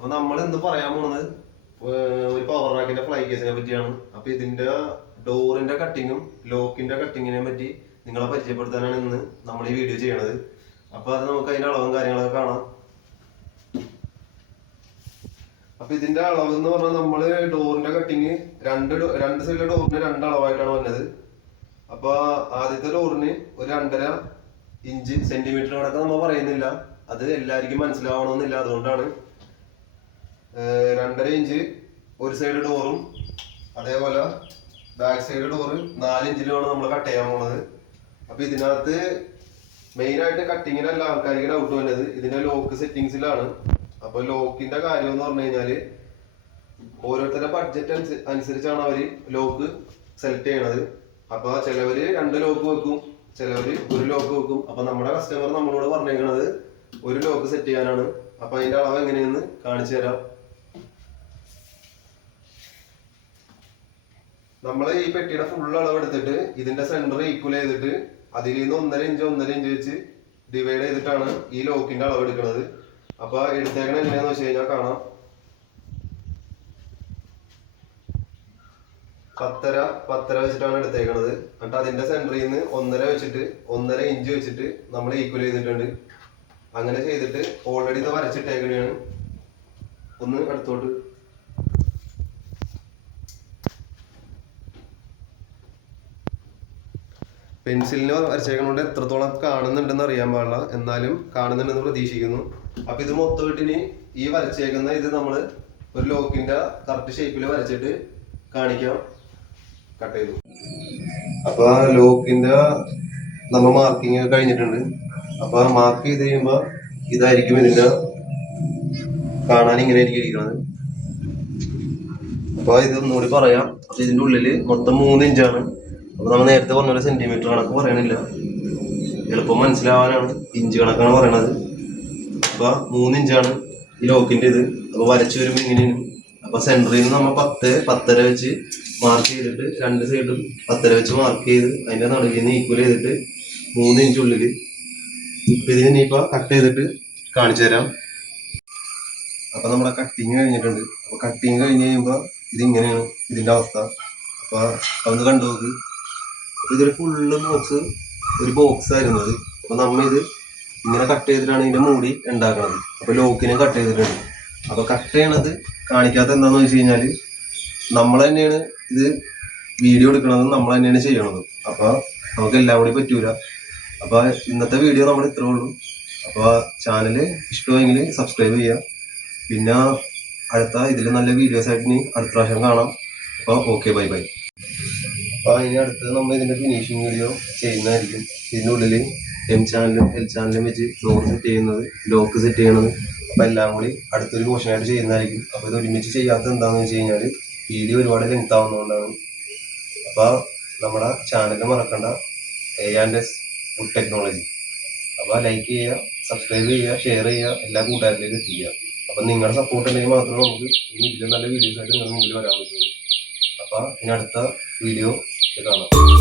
അപ്പൊ നമ്മൾ ഇന്ന് പറയാൻ പോകുന്നത് ഒരു പവർ റാക്കിന്റെ ഫ്ലൈ കേസിനെ പറ്റിയാണ്. അപ്പൊ ഇതിന്റെ ഡോറിന്റെ കട്ടിങ്ങും ലോക്കിന്റെ കട്ടിങ്ങിനെ പറ്റി നിങ്ങളെ പരിചയപ്പെടുത്താനാണ് ഇന്ന് നമ്മൾ ഈ വീഡിയോ ചെയ്യണത്. അപ്പൊ അത് നമുക്ക് അതിന്റെ അളവും കാര്യങ്ങളൊക്കെ കാണാം. അപ്പൊ ഇതിന്റെ അളവ് എന്ന് പറഞ്ഞാൽ നമ്മള് ഡോറിന്റെ കട്ടിങ് രണ്ട് സൈഡിലെ ഡോറിന് രണ്ട് അളവായിട്ടാണ് വന്നത്. അപ്പൊ ആദ്യത്തെ ഡോറിന് ഒരു 2.5 ഇഞ്ച് സെന്റിമീറ്റർ കണക്ക് നമ്മൾ പറയുന്നില്ല, അത് എല്ലാവർക്കും മനസ്സിലാവണമെന്നില്ല. അതുകൊണ്ടാണ് 2.5 ഇഞ്ച് ഒരു സൈഡ് ഡോറും അതേപോലെ ബാക്ക് സൈഡ് ഡോറ് 4 ഇഞ്ചിലുമാണ് നമ്മൾ കട്ട് ചെയ്യാൻ പോകുന്നത്. അപ്പൊ ഇതിനകത്ത് മെയിനായിട്ട് കട്ടിങ്ങിനല്ല ആൾക്കാർക്ക് ഡൗട്ട് വന്നത് ഇതിന്റെ ലോക്ക് സെറ്റിങ്സിലാണ്. അപ്പൊ ലോക്കിന്റെ കാര്യം എന്ന് പറഞ്ഞു കഴിഞ്ഞാല് ഓരോരുത്തരുടെ ബഡ്ജറ്റ് അനുസരിച്ചാണ് അവര് ലോക്ക് സെലക്ട് ചെയ്യണത്. അപ്പൊ ചിലവര് 2 ലോക്ക് വെക്കും, ചിലവര് 1 ലോക്ക് വെക്കും. അപ്പൊ നമ്മുടെ കസ്റ്റമർ നമ്മളോട് പറഞ്ഞേക്കണത് 1 ലോക്ക് സെറ്റ് ചെയ്യാനാണ്. അപ്പൊ അതിന്റെ അളവ് എങ്ങനെയെന്ന് കാണിച്ചു തരാം. നമ്മള് ഈ പെട്ടിയുടെ ഫുൾ അളവ് എടുത്തിട്ട് ഇതിന്റെ സെന്റർ ഈക്വൽ ചെയ്തിട്ട് അതിൽ നിന്ന് 1.5 ഇഞ്ച് വെച്ച് ഡിവൈഡ് ചെയ്തിട്ടാണ് ഈ ലോക്കിന്റെ അളവ് എടുക്കുന്നത്. അപ്പൊ എടുത്തേക്കണ എങ്ങനെയാന്ന് വെച്ച് കഴിഞ്ഞാൽ കാണാം. 10.5 വെച്ചിട്ടാണ് എടുത്തേക്കണത്. എന്നിട്ട് അതിന്റെ സെന്ററിൽ നിന്ന് 1.5 വെച്ചിട്ട് 1.5 ഇഞ്ച് വെച്ചിട്ട് നമ്മൾ ഈക്വൽ ചെയ്തിട്ടുണ്ട്. അങ്ങനെ ചെയ്തിട്ട് ഓൾറെഡി ഇത് വരച്ചിട്ടേക്കണയാണ്. ഒന്ന് അടുത്തോട്ട് പെൻസിലിന് വരച്ചേക്കണോണ്ട് എത്രത്തോളം കാണുന്നുണ്ടെന്ന് അറിയാൻ പാടില്ല, എന്നാലും കാണുന്നുണ്ടെന്ന് പ്രതീക്ഷിക്കുന്നു. അപ്പൊ ഇത് മൊത്തമായിട്ടിനി ഈ വരച്ചേക്കുന്ന ഇത് നമ്മള് ഒരു ലോക്കിന്റെ കറക്റ്റ് ഷേപ്പിൽ വരച്ചിട്ട് കാണിക്കാം. കട്ട് ചെയ്തു. അപ്പൊ ലോക്കിന്റെ നമ്മ മാർക്കിങ് കഴിഞ്ഞിട്ടുണ്ട്. അപ്പൊ മാർക്ക് ചെയ്ത് കഴിയുമ്പോ ഇതായിരിക്കും ഇതിന്റെ കാണാൻ ഇങ്ങനെ ആയിരിക്കും ഇരിക്കുന്നത്. അപ്പൊ ഇത് ഒന്നുകൂടി പറയാം. അപ്പൊ ഇതിന്റെ ഉള്ളില് മൊത്തം 3 ഇഞ്ചാണ്. അപ്പൊ നമ്മൾ നേരത്തെ പറഞ്ഞ സെന്റിമീറ്റർ കണക്ക് പറയണില്ല, എളുപ്പം മനസ്സിലാവാനാണ് ഇഞ്ച് കണക്കാണ് പറയണത്. അപ്പൊ 3 ഇഞ്ചാണ് ഈ ലോക്കിന്റെ ഇത്. അപ്പൊ വരച്ചു വരുമ്പോ ഇങ്ങനെയാണ്. അപ്പൊ സെന്ററിൽ നിന്ന് നമ്മ 10.5 വെച്ച് മാർക്ക് ചെയ്തിട്ട് 2 സൈഡും 10.5 വെച്ച് മാർക്ക് ചെയ്ത് അതിന്റെ നടുവിൽ നിന്ന് ഈക്വൽ ചെയ്തിട്ട് 3 ഇഞ്ച് ഉള്ളില്. ഇപ്പൊ ഇതിന് ഇനിയിപ്പോ കട്ട് ചെയ്തിട്ട് കാണിച്ചു തരാം. അപ്പൊ നമ്മുടെ കട്ടിങ് കഴിഞ്ഞിട്ടുണ്ട്. അപ്പൊ കട്ടിങ് കഴിഞ്ഞ് കഴിയുമ്പോ ഇതിങ്ങനെയാണ് ഇതിന്റെ അവസ്ഥ. അപ്പൊ അതൊന്ന് കണ്ടു നോക്ക്. ഇതൊരു ഫുള്ള് ഒരു ബോക്സ് ആയിരുന്നു ഇത്. അപ്പൊ നമ്മ ഇത് ഇങ്ങനെ കട്ട് ചെയ്തിട്ടാണ് ഇതിന്റെ മൂടി ഉണ്ടാക്കുന്നത്. അപ്പൊ ലോക്കിനെ കട്ട് ചെയ്തിട്ടുണ്ട്. അപ്പൊ കട്ട് ചെയ്യണത് കാണിക്കാത്ത എന്താന്ന് വെച്ച് കഴിഞ്ഞാല് നമ്മൾ തന്നെയാണ് ഇത് വീഡിയോ എടുക്കണതും നമ്മൾ തന്നെയാണ് ചെയ്യണതും. അപ്പൊ നമുക്ക് എല്ലാം കൂടി പറ്റൂല. അപ്പൊ ഇന്നത്തെ വീഡിയോ നമ്മൾ ഇത്രേ ഉള്ളൂ. അപ്പൊ ചാനല് ഇഷ്ടമായെങ്കിൽ സബ്സ്ക്രൈബ് ചെയ്യുക. പിന്നെ അടുത്ത ഇതിൽ നല്ല വീഡിയോസ് ആയിട്ട് ഇനി അടുത്ത പ്രാവശ്യം കാണാം. അപ്പൊ ഓക്കെ, ബൈ ബൈ. അപ്പൊ അതിന് അടുത്തത് നമ്മൾ ഇതിന്റെ ഫിനിഷിങ് വീഡിയോ ചെയ്യുന്നതായിരിക്കും. ഇതിൻ്റെ ഉള്ളിൽ എം ചാനലും എൽ ചാനലും വെച്ച് ഡോർ സെറ്റ് ചെയ്യുന്നത്, ലോക്ക് സെറ്റ് ചെയ്യണത്, അപ്പൊ എല്ലാം കൂടി അടുത്തൊരു പോർഷനായിട്ട് ചെയ്യുന്നതായിരിക്കും. അപ്പൊ ഇത് ഒരുമിച്ച് ചെയ്യാത്തത് എന്താണെന്ന് വെച്ച് കഴിഞ്ഞാൽ വീഡിയോ ഒരുപാട് ലെങ്ത് ആവുന്നതുകൊണ്ടാണ്. അപ്പൊ നമ്മുടെ ചാനൽ മറക്കണ്ട, A&S വുഡ് ടെക്നോളജി. അപ്പൊ ലൈക്ക് ചെയ്യുക, സബ്സ്ക്രൈബ് ചെയ്യുക, ഷെയർ ചെയ്യുക, എല്ലാ കൂട്ടുകാരിലേക്ക് എത്തിക്കുക. അപ്പൊ നിങ്ങളുടെ സപ്പോർട്ട് ഉണ്ടെങ്കിൽ മാത്രമേ നമുക്ക് ഇനി ഇതിലും നല്ല വീഡിയോസ് ആയിട്ട് നിങ്ങളുടെ മുമ്പിൽ വരാൻ പറ്റുള്ളൂ. അപ്പൊ ഇനി അടുത്ത വീഡിയോ കാണാം.